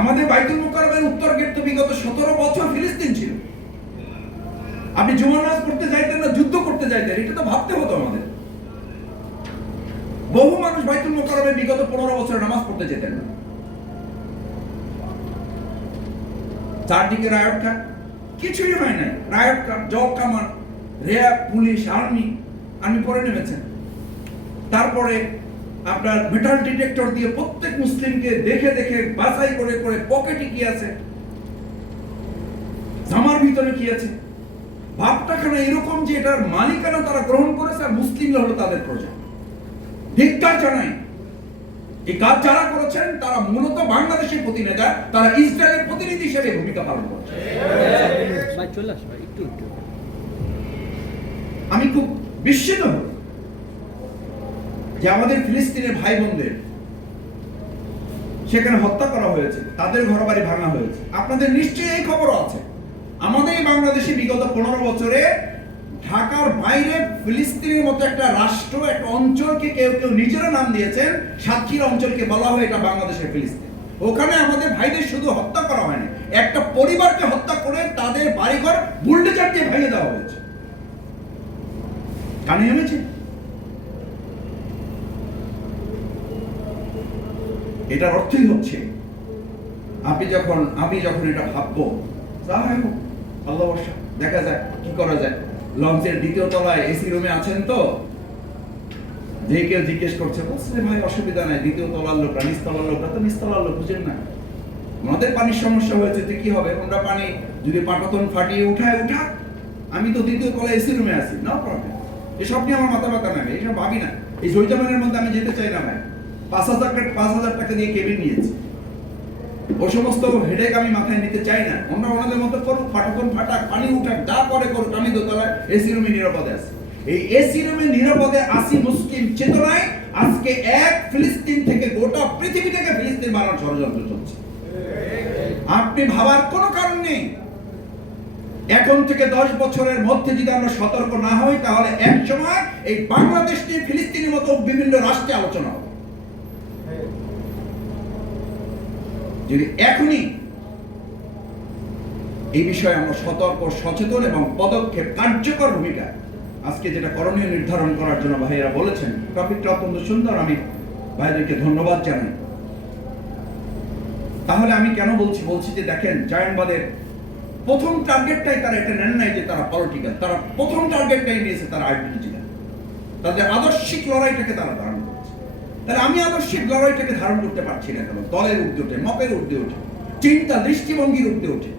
আমাদের বাইতুল মোকারমের উত্তর গেট তো বিগত সতেরো বছর ফিলিস্তিন ছিল। আপনি জুমা নামাজ পড়তে যাইতেন না, যুদ্ধ করতে যাইতেন, এটা তো ভাবতে হতো আমাদের। বহু মানুষ বাইতুল মোকারমে বিগত পনেরো বছর নামাজ পড়তে যেতেন না। চারদিকে রায়ট কাট কিছুই হয় নাই। রায়ট কাট জব কামান, র্যাব, পুলিশ আর্মি আর্মি পরে নেমেছেন। তারপরে আপনার মেটাল ডিটেক্টর দিয়ে প্রত্যেক মুসলিমকে দেখে দেখে বাছাই করে করে পকেটে কি আছে? জামার ভিতরে কি আছে? ভাবটা কেন এরকম যে এটার মালিকানা তারা গ্রহণ করেছে আর মুসলিমরা হলো তাদের প্রজা? ধিক্কার জানাই। এই কাজ যারা করেছেন তারা মূলত বাংলাদেশের প্রতিনিধি তারা ইসরায়েলের প্রতিনিধি হিসেবে ভূমিকা পালন করছে। আমি খুব বিস্মিত। হই যে আমাদের ফিলিস্তিনের ভাই বোনদের সেখানে হত্যা করা হয়েছে, তাদের ঘরবাড়ি ভাঙা হয়েছে। আপনাদের নিশ্চয়ই এই খবর আছে। আমাদের বাংলাদেশে বিগত পনেরো বছরে ঢাকার বাইরে ফিলিস্তিনের মতো একটা রাষ্ট্র, একটা অঞ্চলকে কেউ কেউ নিজেরা নাম দিয়েছেন, সাতক্ষীর অঞ্চলকে বলা হয় এটা বাংলাদেশের ফিলিস্তিন। ওখানে আমাদের ভাইদের শুধু হত্যা করা হয়নি, একটা পরিবারকে হত্যা করে তাদের বাড়িঘর বুলডেজার দিয়ে ভেঙে দেওয়া হয়েছে। কানে নেমেছে? এটার অর্থই হচ্ছে, আপনি যখন, আমি যখন এটা ভাববো যা হয় হোক আল্লাহ দেখা যাক কি করা যায়। লঞ্চের দ্বিতীয় তলায় এসি রুমে আছেন তো? যে কেউ জিজ্ঞেস করছে, বলছে ভাই, অসুবিধা নাই, দ্বিতীয় তলার লোকরা নিচতলার লোকরা তো নিচতলার লোক, বুঝেন না। আমাদের পানির সমস্যা হয়েছে, তো কি হবে? আমরা পানি যদি পাটাতন ফাটিয়ে উঠায় উঠা আমি তো দ্বিতীয় তলায় এসি রুমে আছি না প্রবলেম এসব নিয়ে আমার মাথা ব্যথা নাই এইসব ভাবি না। এই জৈজামানের মধ্যে আমি যেতে চাই না ভাই। পাঁচ হাজার পাঁচ হাজার টাকা দিয়ে কেবিন নিয়েছি। ও সমস্ত হেডেক আমি মাথায় নিতে চাই না। আমরা ওনাদের মতো করুক ফাটাতন ফাটাক, পানি উঠাক, যা করে করুক, আমি দোতলায় এসি রুমে নিরাপদে আছি। এই এসি রুমে নিরাপদে আসি মুসলিম চেতনায়। আজকে এক ফিলিস্তিন থেকে গোটা পৃথিবীটাকে ফিলিস্তিন বানানোর ষড়যন্ত্র চলছে। আপনি ভাবার কোনো কারণ নেই। এখন থেকে দশ বছরের মধ্যে যদি আমরা সতর্ক না হই, তাহলে এক সময় এই বাংলাদেশ নিয়ে ফিলিস্তিনের মতো বিভিন্ন রাষ্ট্রে আলোচনা হবে। যদি এখনই এই বিষয়ে আমরা সতর্ক, সচেতন এবং পদক্ষেপ কার্যকর ভূমিকা আজকে যেটা করণীয় নির্ধারণ করার জন্য ভাইয়েরা বলেছেন, টপিকটা অত্যন্ত সুন্দর। আমি ভাইদেরকে ধন্যবাদ জানাই। তাহলে আমি কেন বলছি? বলছি যে দেখেন, জায়নবাদের প্রথম টার্গেটটাই তারা এটা নেন নাই যে তারা পলিটিক্যাল, তারা প্রথম টার্গেটটাই নিয়েছে তারা আইডেন্টিটিক্যাল তাদের আদর্শিক লড়াইটাকে তারা ধারণ তাহলে আমি আদর্শিক লড়াইটাকে ধারণ করতে পারছি না কেন? দলের উঠতে ওঠে, মপের উঠতে ওঠে, চিন্তা দৃষ্টিভঙ্গির উঠতে ওঠে।